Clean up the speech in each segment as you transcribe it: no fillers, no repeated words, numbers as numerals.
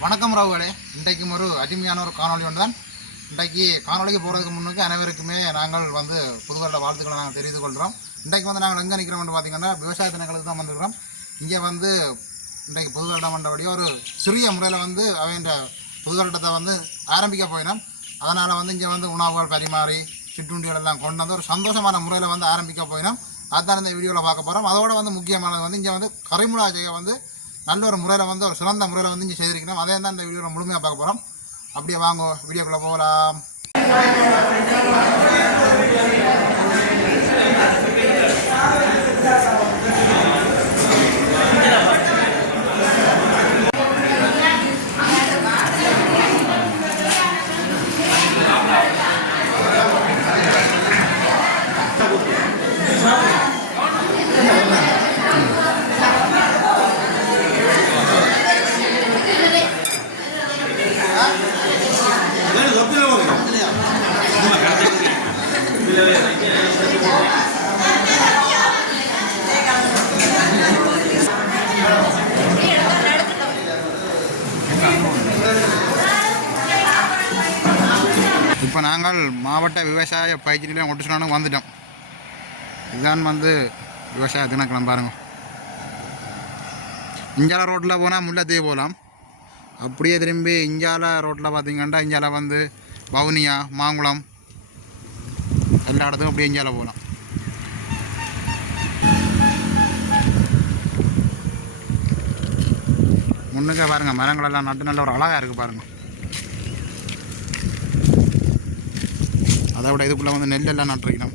வணக்கம் ராவுகளே, இன்றைக்கும் ஒரு அருமையான ஒரு காணொலி ஒன்று தான். இன்றைக்கு காணொலிக்கு போகிறதுக்கு முன்னுக்கு அனைவருக்குமே நாங்கள் வந்து புதுவருட வாழ்த்துக்களை நாங்கள் தெரிந்து கொள்கிறோம். இன்றைக்கு வந்து நாங்கள் எங்கே நிற்கிறோம்னு பார்த்தீங்கன்னா விவசாய தினங்களுக்கு தான் வந்துருக்கிறோம். இங்கே வந்து இன்றைக்கு புது வருடம் பண்ணுறபடியே ஒரு சிறிய முறையில் வந்து அவங்க புது வருடத்தை வந்து ஆரம்பிக்க போயினோம். அதனால் வந்து இங்கே வந்து உணவுகள் பரிமாறி சிற்றுண்டிகள் எல்லாம் கொண்டு வந்து ஒரு சந்தோஷமான முறையில் வந்து ஆரம்பிக்க போயினோம். அதுதான் இந்த வீடியோவில் பார்க்க போகிறோம். அதோட வந்து முக்கியமானது வந்து இங்கே வந்து கரிமுலா செய்ய வந்து நல்ல ஒரு முறையில் வந்து ஒரு சிறந்த முறையில் வந்து இங்கே செய்திருக்கணும். அதே தான் இந்த வீடியோவில் முழுமையாக பார்க்க போகிறோம். அப்படியே வாங்க வீடியோக்குள்ளே போகலாம். இப்போ நாங்கள் மாவட்ட விவசாய பயிற்சி நிலையம் ஒட்டுச்சுனாலும் வந்துட்டோம். இதுதான் வந்து விவசாய தினக்கிழமை பாருங்க. இஞ்சால ரோட்டில் போனால் முல்லைத்தீவு போகலாம். அப்படியே திரும்பி இஞ்சால ரோட்டில் பார்த்தீங்கன்னா இஞ்சால வந்து வவுனியா மாங்குளம் எல்லா இடத்துக்கும் அப்படியே இஞ்சால போகலாம். முன்னுக்கே பாருங்கள், மரங்களெல்லாம் நட்டு நல்ல ஒரு அழகாக இருக்குது பாருங்கள். அதை விட இதுக்குள்ளே வந்து நெல்லெல்லாம் நட்டுருக்கணும்.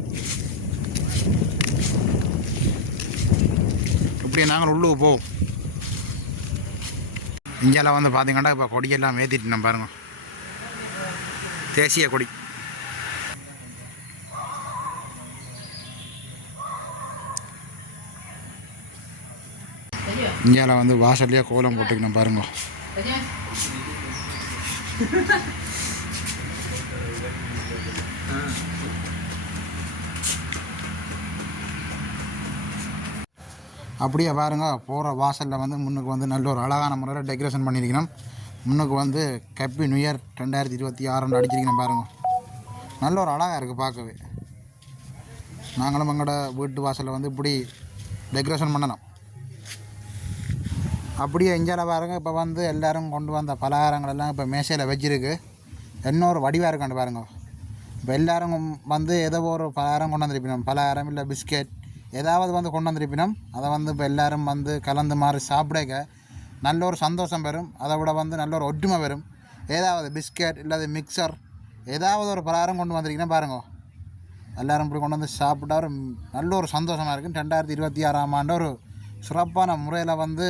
இப்படி நாங்கள் உள்ளுக்கு போவோம். இங்கெல்லாம் வந்து பார்த்தீங்கன்னா இப்போ கொடியெல்லாம் ஏற்றிட்டு பாருங்க, தேசிய கொடி. இந்தியாவில் வந்து வாசல்லையே கோலம் போட்டுக்கணும் பாருங்க. அப்படியே பாருங்க, போகிற வாசலில் வந்து முன்னுக்கு வந்து நல்ல ஒரு அழகான முறையில் டெக்கரேஷன் பண்ணியிருக்கணும். முன்னுக்கு வந்து ஹேப்பி நியூ இயர் 2026 அடிச்சிருக்கணும் பாருங்க. நல்ல ஒரு அழகாக இருக்குது பார்க்கவே. நாங்களும் எங்களோட வீட்டு வாசலில் வந்து இப்படி டெக்கரேஷன் பண்ணலாம். அப்படியே இஞ்சால பாருங்கள், இப்போ வந்து எல்லோரும் கொண்டு வந்த பலகாரங்கள் எல்லாம் இப்போ மேசையில் வச்சிருக்கு. இன்னொரு வடிவாக இருக்காண்டு பாருங்க. இப்போ எல்லோரும் வந்து ஏதோ ஒரு பலகாரம் கொண்டு வந்திருப்பினோம், பலகாரம் இல்லை பிஸ்கெட் ஏதாவது வந்து கொண்டு வந்திருப்பினோம். அதை வந்து இப்போ எல்லோரும் வந்து கலந்து மாறி சாப்பிடக்க நல்ல ஒரு சந்தோஷம் வரும். அதை விட வந்து நல்ல ஒரு ஒற்றுமை வரும். ஏதாவது பிஸ்கெட் இல்லாத மிக்சர் ஏதாவது ஒரு பலகாரம் கொண்டு வந்திருக்கீங்கன்னா பாருங்க, எல்லோரும் இப்படி கொண்டு வந்து சாப்பிட்டா ஒரு நல்ல ஒரு சந்தோஷமாக இருக்குது. 2026 ஆண்டு ஒரு சிறப்பான முறையில் வந்து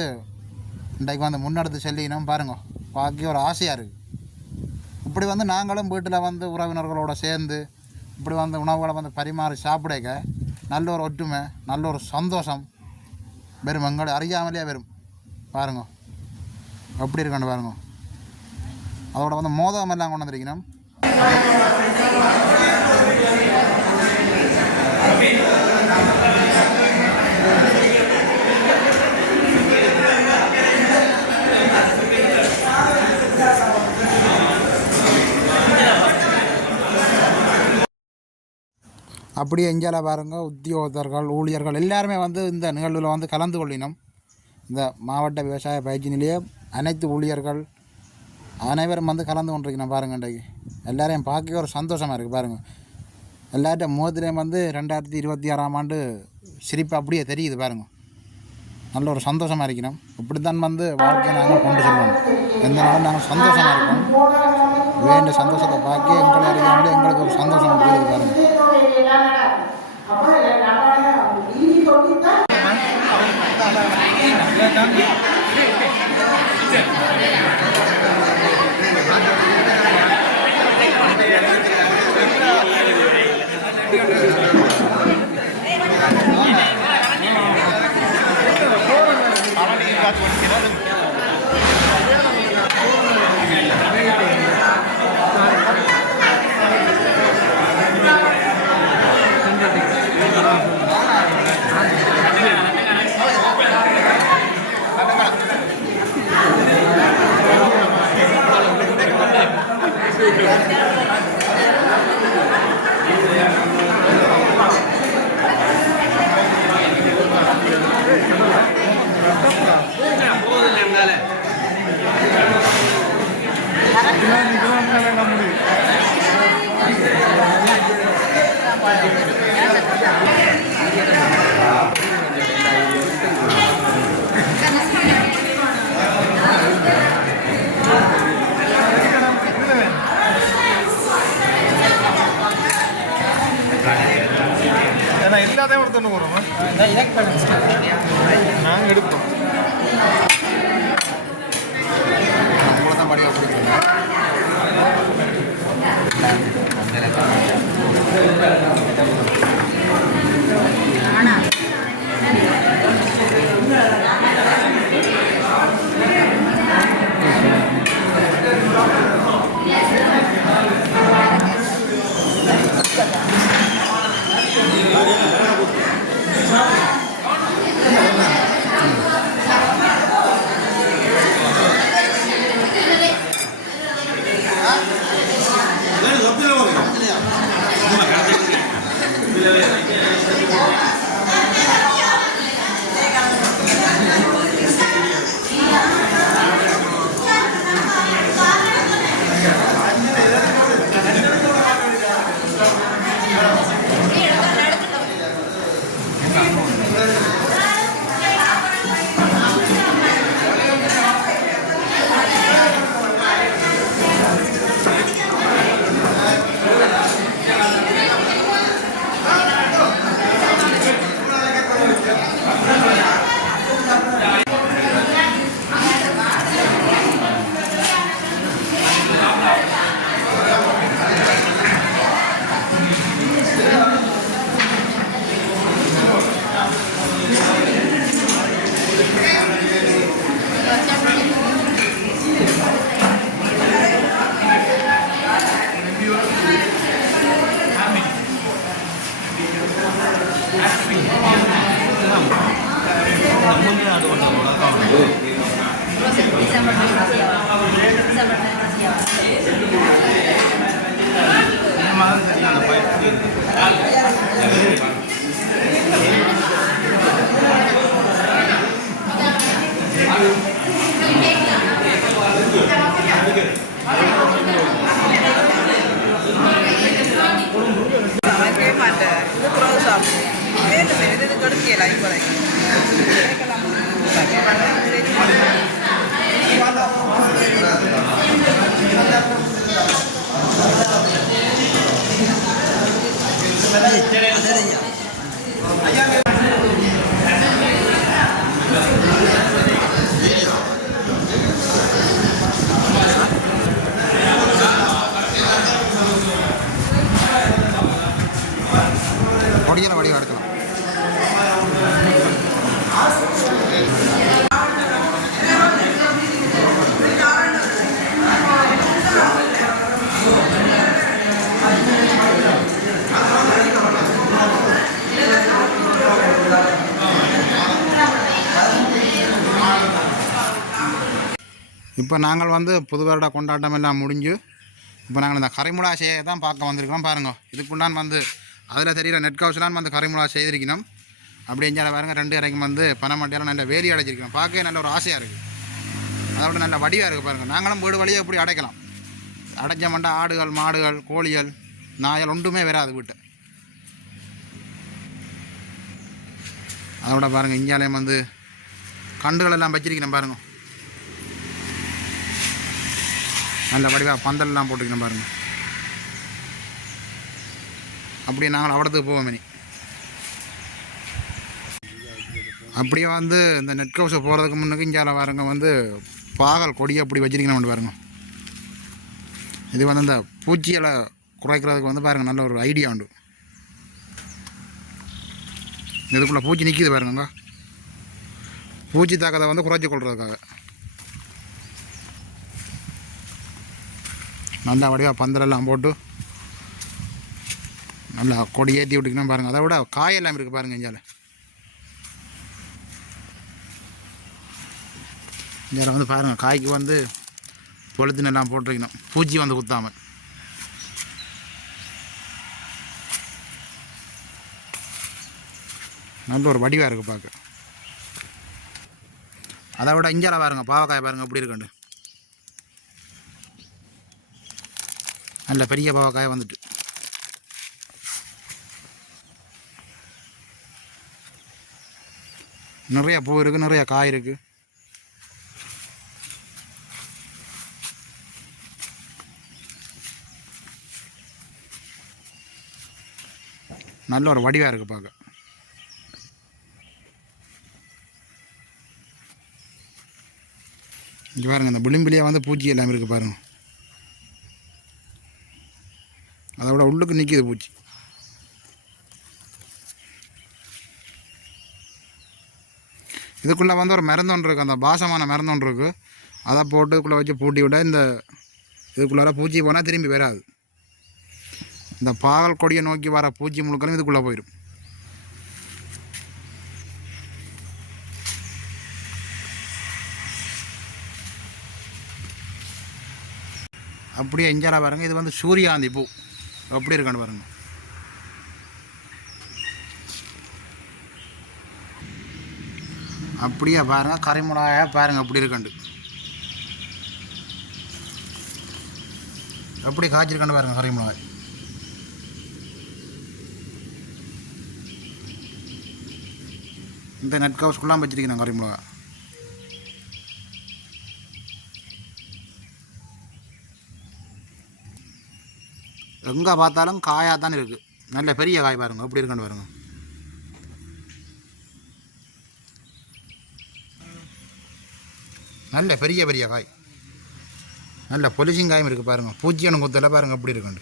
இன்றைக்கு வந்து முன்னெடுத்து செல்லினோம் பாருங்க. பாக்கி ஒரு ஆசையாக இருக்குது. இப்படி வந்து நாங்களும் வீட்டில் வந்து உறவினர்களோடு சேர்ந்து இப்படி வந்து உணவுகளை வந்து பரிமாறி சாப்பிடக்க நல்ல ஒரு ஒற்றுமை நல்ல ஒரு சந்தோஷம் வெறும் எங்களை அறியாமலே வரும் பாருங்க. எப்படி இருக்கான்னு பாருங்க. அதோட வந்து மோதமெல்லாம் கொண்டு வந்திருக்கணும். அப்படியே இஞ்சால பாருங்கள், உத்தியோகத்தர்கள் ஊழியர்கள் எல்லாருமே வந்து இந்த நிகழ்வில் வந்து கலந்து கொள்ளினோம். இந்த மாவட்ட விவசாய பயிற்சி நிலையம் அனைத்து ஊழியர்கள் அனைவரும் வந்து கலந்து கொண்டிருக்கணும் பாருங்கள். இன்றைக்கு எல்லாரையும் பார்க்க ஒரு சந்தோஷமாக இருக்குது பாருங்கள். எல்லார்ட்ட முகத்திலையும் வந்து 2026 ஆண்டு சிரிப்பு அப்படியே தெரியுது பாருங்கள். நல்ல ஒரு சந்தோஷமாக இருக்கணும். இப்படித்தான் வந்து வாழ்க்கையை நாங்கள் கொண்டு செல்வோம். எந்த நாளும் நாங்கள் சந்தோஷமாக இருக்கணும். வேண்டிய சந்தோஷத்தை பார்க்க எங்களை அறியாமலே எங்களுக்கு ஒரு சந்தோஷம் இருக்குது பாருங்கள். பண்ண போகிறோமா? நாங்கள் எடுப்போம். உங்களை தான் படியாக பிடிக்கிறேன். பொடியான வடிவம் எடுக்கலாம். இப்போ நாங்கள் வந்து புது வருட கொண்டாட்டம் எல்லாம் முடிஞ்சு இப்போ நாங்கள் இந்த கரிமுலா செய்ய தான் பார்க்க வந்திருக்கோம். பாருங்க, இதுக்குண்டான் வந்து அதில் தெரிகிற நெட் ஹவுஸ்லாம் வந்து கரிமுலா செய்திருக்கணும். அப்படி எஞ்சால பாருங்கள் 2 இறக்கும் வந்து பனமட்டியெல்லாம் நல்ல வேலி அடைச்சிருக்கணும். பார்க்க நல்ல ஒரு ஆசையாக இருக்குது. அதோட நல்ல வடிவாக இருக்குது. பாருங்கள், நாங்களும் வீடு வழியாக இப்படி அடைக்கலாம். அடைஞ்ச மண்டா ஆடுகள் மாடுகள் கோழிகள் நாயல் ஒன்றுமே வராது வீட்டை. அதோட பாருங்கள் இஞ்சாலையும் வந்து கண்டுகள் எல்லாம் வச்சிருக்கணும். பாருங்கள், நல்ல வடிவாக பந்தல்லாம் போட்டுக்கணும். பாருங்கள், அப்படியே நாங்கள் அவ்வளோத்துக்கு போவோம். மணி அப்படியே வந்து இந்த நெட் ஹவுஸை போகிறதுக்கு முன்னுக்கு இஞ்சால பாருங்க வந்து பாகல் கொடியை அப்படி வச்சிருக்கணும். பாருங்க, இது வந்து இந்த பூச்சிகளை குறைக்கிறதுக்கு வந்து பாருங்கள் நல்ல ஒரு ஐடியா உண்டு. இதுக்குள்ளே பூச்சி நிற்கிது பாருங்க, பூச்சி தாக்கத்தை வந்து குறைச்சி கொள்றதுக்காக நல்லா வடிவாக பந்தலெல்லாம் போட்டு நல்லா கொடி ஏற்றி விட்டுக்கணும். பாருங்கள், அதை விட காயெல்லாம் இருக்குது. பாருங்கள், இங்கே வந்து பாருங்கள் காய்க்கு வந்து பொழுத்தின் எல்லாம் போட்டிருக்கணும், பூச்சி வந்து குத்தாமல். நல்ல ஒரு வடிவாக இருக்குது பார்க்க. அதை விட இஞ்சால பாருங்கள் பாவக்காய் பாருங்கள் எப்படி இருக்குண்டு. நல்ல பெரிய பாவக்காய் வந்துட்டு. நிறைய பூ இருக்குது, நிறைய காய் இருக்குது. நல்ல ஒரு வடிவாக இருக்குது பார்க்க. இங்கே பாருங்கள், இந்த விளிம்பிலேயே வந்து பூச்சி எல்லாமே இருக்குது பாருங்கள். அதை விட உள்ளுக்கு நிற்கிது பூச்சி. இதுக்குள்ளே வந்து ஒரு மருந்து ஒன்று இருக்குது, அந்த பாசமான மருந்து ஒன்று இருக்குது. அதை போட்டு இதுக்குள்ளே வச்சு பூட்டி விட இந்த இதுக்குள்ளார பூச்சி போனால் திரும்பி வராது. இந்த பாகல் கொடியை நோக்கி வர பூச்சி முழுக்களும் இதுக்குள்ளே போயிடும். அப்படியே எஞ்சால பாருங்கள், இது வந்து சூரியாந்தி பூ அப்படி இருக்கான்னு பாருங்கள். அப்படியே பாருங்கள், கரிமிளகாயா பாருங்கள் அப்படி இருக்கண்டு எப்படி காய்ச்சிருக்கான்னு பாருங்கள். கரிமிளகாய் இந்த நெட் கவுஸ்குள்ளாம் வச்சிருக்கேன். கரிமிளகாய் எங்கே பார்த்தாலும் காயாக தான் இருக்குது. நல்ல பெரிய காய் பாருங்கள் எப்படி இருக்குன்னு பாருங்கள். நல்ல பெரிய பெரிய காய், நல்ல பொலிசிங் காயும் இருக்குது பாருங்கள். பூச்சியான குத்தல பாருங்கள் எப்படி இருக்குண்டு.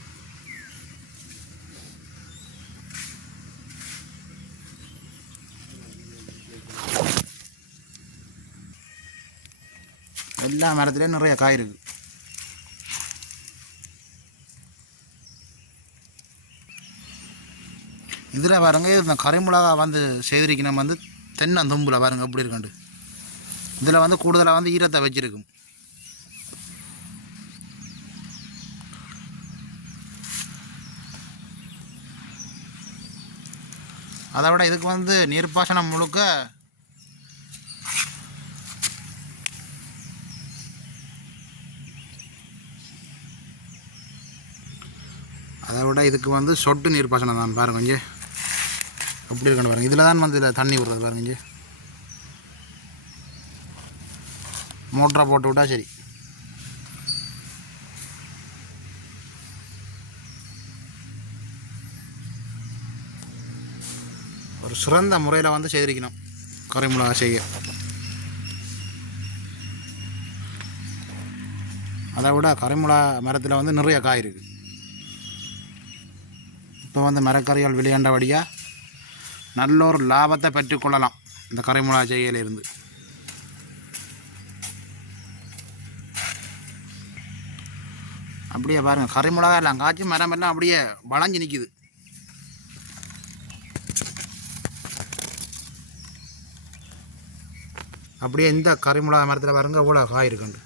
எல்லா மரத்துலேயும் நிறைய காய் இருக்குது. இதில் பாருங்கள், இந்த கரிமிளகா வந்து செய்திருக்கணும் வந்து தென்னந்தும்பில் பாருங்கள் எப்படி இருக்குண்டு. இதில் வந்து கூடுதலாக வந்து ஈரத்தை வச்சிருக்கும். அதை விட இதுக்கு வந்து நீர்ப்பாசனம் முழுக்க அதை விட இதுக்கு வந்து சொட்டு நீர்ப்பாசனம் தான் பாருங்க. இங்கே எப்படி இருக்கணும் பாருங்கள். இதில் தான் வந்து இதில் தண்ணி விடுறது பாருங்க. இங்கே மோட்டரை போட்டு விட்டால் சரி. ஒரு சிறந்த முறையில் வந்து செய்திருக்கணும் கரிமிளகா செய்ய. அதை விட கரிமிளகா மரத்தில் வந்து நிறைய காய் இருக்குது. இப்போ வந்து மரக்கறிகள் விளையாண்டபடியாக நல்ல ஒரு லாபத்தை பெற்றுக்கொள்ளலாம் இந்த கரிமிளகா செய்யலிருந்து. அப்படியே பாருங்கள், கரிமிளகா எல்லாம் காய்ச்சி மரம் எல்லாம் அப்படியே வளைஞ்சு நிற்கிது. அப்படியே இந்த கரிமிளகா மரத்தில் பாருங்க இவ்வளோ காய் இருக்குண்டு.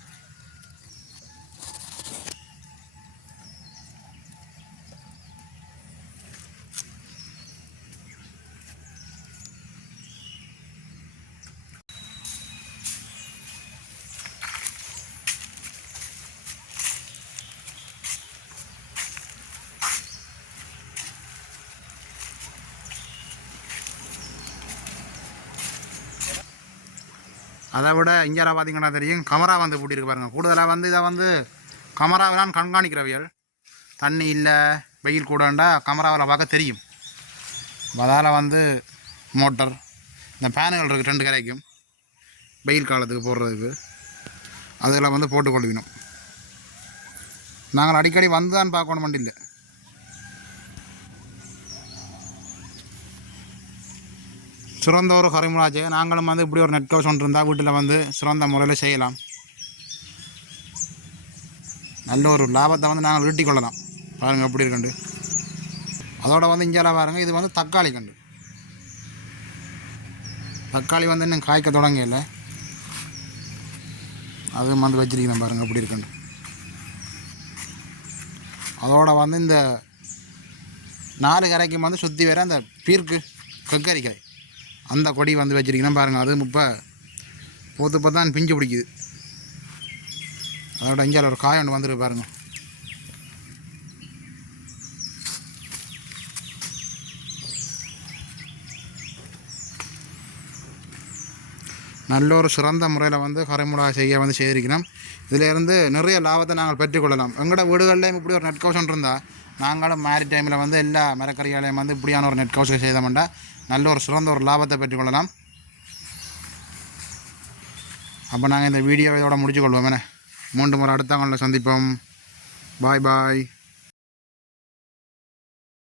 அதை விட இங்கே பார்த்திங்கன்னா தெரியும், கமரா வந்து பூட்டியிருக்கு பாருங்கள். கூடுதலாக வந்து இதை வந்து கமராவெல்லாம் கண்காணிக்கிறவியல். தண்ணி இல்லை வெயில் கூடண்டா கமராவில் பார்க்க தெரியும். அதால் வந்து மோட்டர் இந்த ஃபேனுகள் இருக்குது 2 கரைக்கும் வெயில் காலத்துக்கு போடுறதுக்கு, அதில் வந்து போட்டுக்கொள்வினோம். நாங்கள் அடிக்கடி வந்து தான் பார்க்கணும் மட்டும் இல்லை. சிறந்த ஒரு கரிமிளகா செய்ய நாங்களும் வந்து இப்படி ஒரு நெட் ஹவுஸ் ஒன்று இருந்தால் வீட்டில் வந்து சிறந்த முறையில் செய்யலாம். நல்ல ஒரு லாபத்தை வந்து நாங்கள் ஈட்டிக் கொள்ளலாம். பாருங்கள் எப்படி இருக்குண்டு. அதோட வந்து இஞ்சால பாருங்கள், இது வந்து தக்காளி கண்டு. தக்காளி வந்து இன்னும் காய்க்க தொடங்கல, அதுவும் வந்து வச்சிருக்கேன் பாருங்கள் எப்படி இருக்குண்டு. அதோட வந்து இந்த 4 கரைக்கும் வந்து சுற்றி வேற அந்த பீர்க்கு கக்கரிக்காய் அந்த கொடி வந்து வச்சிருக்கணும் பாருங்கள். அது இப்போ பூத்து தான் பிஞ்சு பிடிக்குது. அதோட இஞ்சால ஒரு காய் ஒன்று வந்துருக்கு பாருங்கள். நல்ல ஒரு சிறந்த முறையில் வந்து கரிமிளகா செய்ய வந்து செய்திருக்கணும். இதிலேருந்து நிறைய லாபத்தை நாங்கள் பெற்றுக்கொள்ளலாம். எங்களோட வீடுகள்லேயும் இப்படி ஒரு நெட் ஹவுஸ் இருந்தால் நாங்களும் மேரி டைமில் வந்து எல்லா மரக்கறியாலையும் வந்து இப்படியான ஒரு நெட் ஹவுஸை செய்தோம்னா நல்ல ஒரு சிறந்த ஒரு லாபத்தை பெற்றுக்கொள்ளலாம். அப்போ நாங்கள் இந்த வீடியோவை இதோட முடிச்சுக்கொள்வோம். மீண்டும் ஒரு அடுத்த சந்திப்போம். பாய் பாய்.